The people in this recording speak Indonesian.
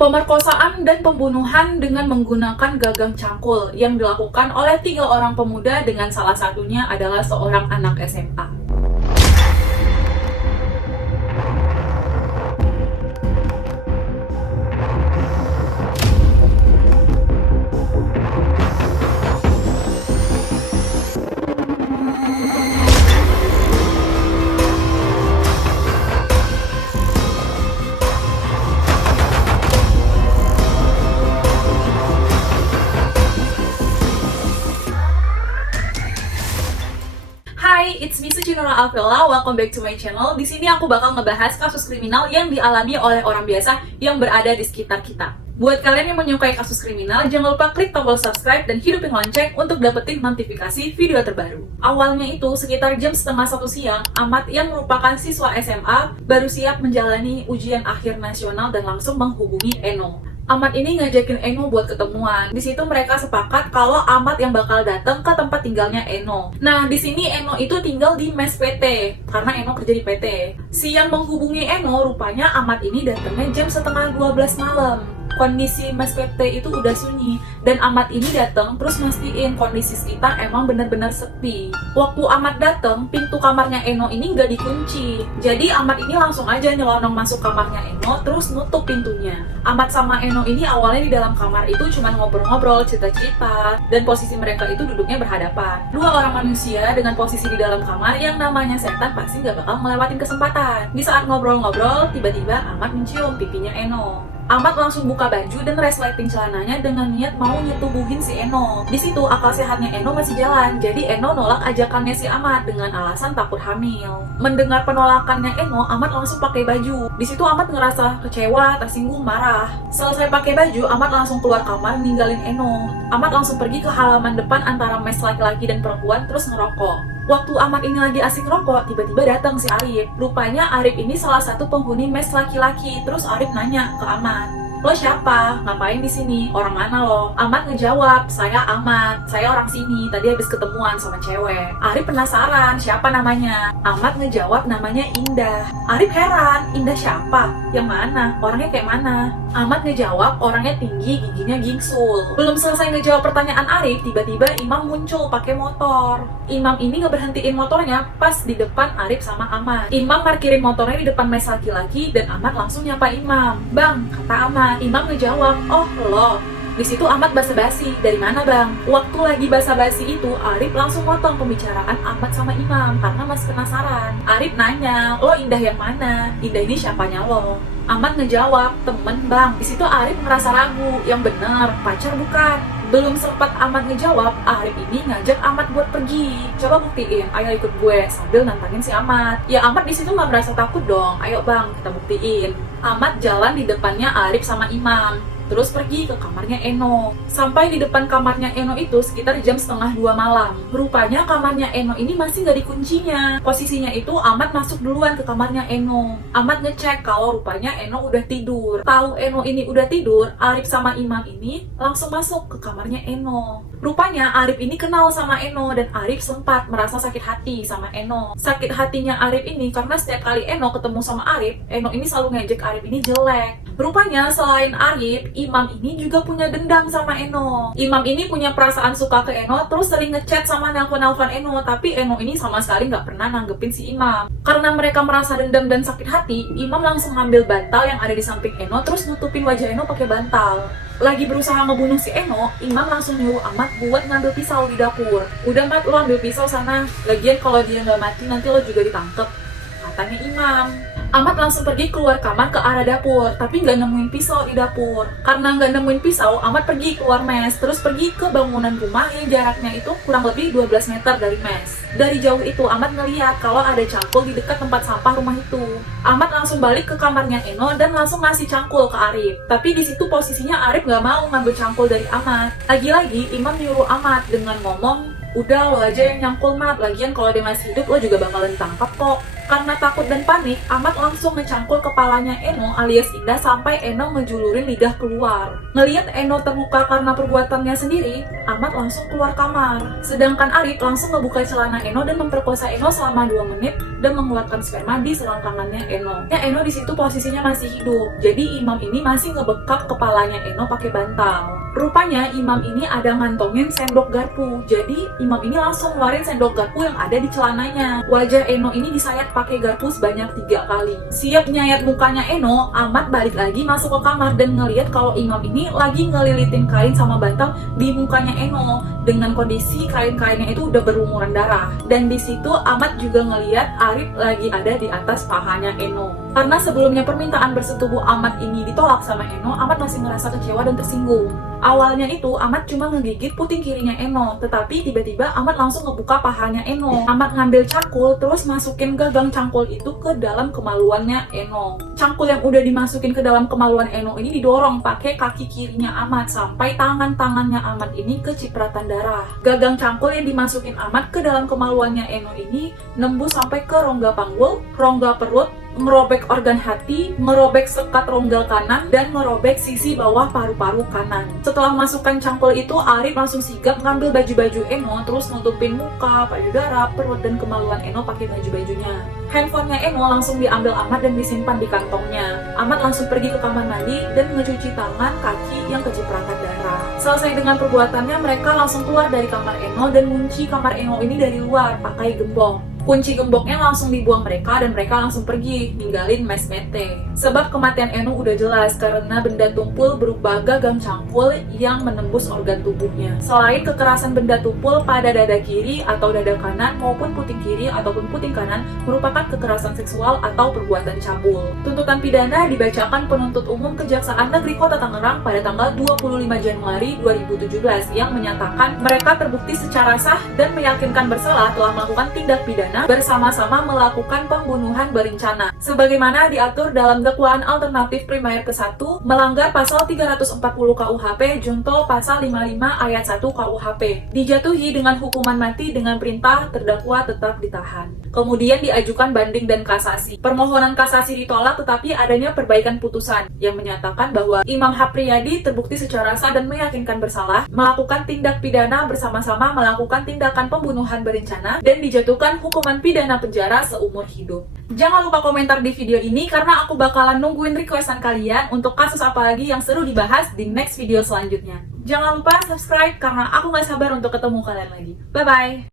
Pemerkosaan dan pembunuhan dengan menggunakan gagang cangkul yang dilakukan oleh 3 orang pemuda dengan salah satunya adalah seorang anak SMA. Hai, it's me Sucinura Alvela. Welcome back to my channel. Di sini aku bakal ngebahas kasus kriminal yang dialami oleh orang biasa yang berada di sekitar kita. Buat kalian yang menyukai kasus kriminal, jangan lupa klik tombol subscribe dan hidupin lonceng untuk dapetin notifikasi video terbaru. Awalnya itu sekitar jam setengah 1 siang, Ahmad yang merupakan siswa SMA baru siap menjalani ujian akhir nasional dan langsung menghubungi Eno. Ahmad ini ngajakin Eno buat ketemuan. Di situ mereka sepakat kalau Ahmad yang bakal datang ke tempat tinggalnya Eno. Nah, di sini Eno itu tinggal di mes PT karena Eno kerja di PT. Si yang menghubungi Eno rupanya Ahmad ini datangnya jam setengah 12 malam. Kondisi mes PT itu udah sunyi dan Ahmad ini datang terus mastiin kondisi sekitar emang benar-benar sepi. Waktu Ahmad datang, pintu kamarnya Eno ini nggak dikunci. Jadi Ahmad ini langsung aja nyelonong masuk kamarnya Eno terus nutup pintunya. Ahmad sama Eno ini awalnya di dalam kamar itu cuma ngobrol-ngobrol, cerita-cerita, dan posisi mereka itu duduknya berhadapan. 2 orang manusia dengan posisi di dalam kamar yang namanya setan pasti nggak bakal melewatin kesempatan. Di saat ngobrol-ngobrol, tiba-tiba Ahmad mencium pipinya Eno. Ahmad langsung buka baju dan resleting celananya dengan niat mau nyetubuhin si Eno. Di situ akal sehatnya Eno masih jalan, jadi Eno nolak ajakannya si Ahmad dengan alasan takut hamil. Mendengar penolakannya Eno, Ahmad langsung pakai baju. Di situ Ahmad ngerasa kecewa, tersinggung, marah. Selesai pakai baju, Ahmad langsung keluar kamar ninggalin Eno. Ahmad langsung pergi ke halaman depan antara mes laki-laki dan perempuan terus ngerokok. Waktu Ahmad ini lagi asik rokok, tiba-tiba datang si Arif. Rupanya Arif ini salah satu penghuni mes laki-laki. Terus Arif nanya ke Ahmad, "Lo siapa? Ngapain di sini? Orang mana lo?" Ahmad ngejawab, "Saya Ahmad. Saya orang sini. Tadi habis ketemuan sama cewek." Arif penasaran, siapa namanya? Ahmad ngejawab, namanya Indah. Arif heran, Indah siapa? Yang mana? Orangnya kayak mana? Ahmad ngejawab, orangnya tinggi, giginya gingsul. Belum selesai ngejawab pertanyaan Arif, tiba-tiba Imam muncul pakai motor. Imam ini ngeberhentiin motornya pas di depan Arif sama Ahmad. Imam parkirin motornya di depan mes laki-laki dan Ahmad langsung nyapa Imam. "Bang," kata Ahmad. Imam ngejawab, "Oh, lo." Di situ Ahmad basa-basi, "Dari mana, Bang?" Waktu lagi basa-basi itu, Arif langsung potong pembicaraan Ahmad sama Imam karena masih penasaran. Arif nanya, "Lo Indah yang mana? Indah ini siapanya lo?" Ahmad ngejawab, "Temen, Bang." Di situ Arif merasa ragu, yang bener, pacar bukan. Belum sempat Ahmad ngejawab, Arif ini ngajak Ahmad buat pergi. "Coba buktiin, ayo ikut gue," sambil nantangin si Ahmad. Ya Ahmad di situ nggak merasa takut dong. "Ayo Bang, kita buktiin." Ahmad jalan di depannya Arif sama Imam, terus pergi ke kamarnya Eno. Sampai di depan kamarnya Eno itu sekitar jam setengah 2 malam. Rupanya kamarnya Eno ini masih nggak dikuncinya. Posisinya itu Ahmad masuk duluan ke kamarnya Eno. Ahmad ngecek kalau rupanya Eno udah tidur. Tahu Eno ini udah tidur, Arif sama Imam ini langsung masuk ke kamarnya Eno. Rupanya Arif ini kenal sama Eno dan Arif sempat merasa sakit hati sama Eno. Sakit hatinya Arif ini karena setiap kali Eno ketemu sama Arif, Eno ini selalu ngejek Arif ini jelek. Rupanya selain Arif, Imam ini juga punya dendam sama Eno. Imam ini punya perasaan suka ke Eno, terus sering ngechat sama nelpon-nelpon Eno, tapi Eno ini sama sekali nggak pernah nanggepin si Imam. Karena mereka merasa dendam dan sakit hati, Imam langsung ngambil bantal yang ada di samping Eno, terus nutupin wajah Eno pakai bantal. Lagi berusaha ngebunuh si Eno, Imam langsung nyuruh Ahmad buat ngambil pisau di dapur. "Udah Mat, lo ambil pisau sana. Lagian kalau dia nggak mati nanti lo juga ditangkep," katanya Imam. Ahmad langsung pergi keluar kamar ke arah dapur, tapi nggak nemuin pisau di dapur. Karena nggak nemuin pisau, Ahmad pergi keluar mes, terus pergi ke bangunan rumah yang jaraknya itu kurang lebih 12 meter dari mes. Dari jauh itu, Ahmad ngeliat kalau ada cangkul di dekat tempat sampah rumah itu. Ahmad langsung balik ke kamarnya Eno dan langsung ngasih cangkul ke Arif. Tapi di situ posisinya Arif nggak mau ngambil cangkul dari Ahmad. Lagi-lagi, Imam nyuruh Ahmad dengan ngomong, "Udah, lo aja yang nyangkul, Mat. Lagian kalau dia masih hidup, lo juga bakalan ditangkap kok." Karena takut dan panik, Ahmad langsung ngecangkul kepalanya Eno alias Indah sampai Eno ngejulurin lidah keluar. Ngeliat Eno terluka karena perbuatannya sendiri, Ahmad langsung keluar kamar. Sedangkan Arif langsung ngebuka celana Eno dan memperkosa Eno selama 2 menit dan mengeluarkan sperma di selangkangannya Eno. Ya, Eno di situ posisinya masih hidup. Jadi imam ini masih ngebekap kepalanya Eno pakai bantal. Rupanya imam ini ada ngantongin sendok garpu. Jadi imam ini langsung ngeluarin sendok garpu yang ada di celananya. Wajah Eno ini disayat pakai garpu sebanyak 3 kali. Siap nyayat mukanya Eno, Ahmad balik lagi masuk ke kamar dan ngeliat kalau imam ini lagi ngelilitin kain sama bantal di mukanya Eno dengan kondisi kain-kainnya itu udah berlumuran darah. Dan di situ Ahmad juga ngeliat Arif lagi ada di atas pahanya Eno. Karena sebelumnya permintaan bersetubuh Ahmad ini ditolak sama Eno, Ahmad masih ngerasa kecewa dan tersinggung. Awalnya itu Ahmad cuma ngegigit puting kirinya Eno, tetapi tiba-tiba Ahmad langsung ngebuka pahanya Eno. Ahmad ngambil cangkul terus masukin gagang cangkul itu ke dalam kemaluannya Eno. Cangkul yang udah dimasukin ke dalam kemaluan Eno ini didorong pakai kaki kirinya Ahmad sampai tangan-tangannya Ahmad ini kecipratan darah. Gagang cangkul yang dimasukin Ahmad ke dalam kemaluannya Eno ini nembus sampai ke rongga panggul, rongga perut, ngerobek organ hati, ngerobek sekat rongga kanan, dan ngerobek sisi bawah paru-paru kanan. Setelah masukkan cangkul itu, Arif langsung sigap ngambil baju-baju Eno, terus nutupin muka, payudara, perut, dan kemaluan Eno pakai baju-bajunya. Handphonenya Eno langsung diambil Ahmad dan disimpan di kantongnya. Ahmad langsung pergi ke kamar mandi dan ngecuci tangan, kaki yang kecipratan darah. Selesai dengan perbuatannya, mereka langsung keluar dari kamar Eno dan ngunci kamar Eno ini dari luar pakai gembok. Kunci gemboknya langsung dibuang mereka dan mereka langsung pergi, ninggalin Mas Mete. Sebab kematian Eno udah jelas karena benda tumpul berupa gagang cangkul yang menembus organ tubuhnya. Selain kekerasan benda tumpul pada dada kiri atau dada kanan maupun puting kiri ataupun puting kanan merupakan kekerasan seksual atau perbuatan cabul. Tuntutan pidana dibacakan penuntut umum Kejaksaan Negeri Kota Tangerang pada tanggal 25 Januari 2017 yang menyatakan mereka terbukti secara sah dan meyakinkan bersalah telah melakukan tindak pidana bersama-sama melakukan pembunuhan berencana sebagaimana diatur dalam dakwaan alternatif primer ke-1 melanggar pasal 340 KUHP junto pasal 55 ayat 1 KUHP, dijatuhi dengan hukuman mati dengan perintah terdakwa tetap ditahan. Kemudian diajukan banding dan kasasi. Permohonan kasasi ditolak tetapi adanya perbaikan putusan yang menyatakan bahwa Imam Hapriyadi terbukti secara sah dan meyakinkan bersalah melakukan tindak pidana bersama-sama melakukan tindakan pembunuhan berencana dan dijatuhkan hukuman pidana penjara seumur hidup. Jangan lupa komentar di video ini karena aku bakalan nungguin requestan kalian untuk kasus apa lagi yang seru dibahas di next video selanjutnya. Jangan lupa subscribe karena aku gak sabar untuk ketemu kalian lagi. Bye-bye!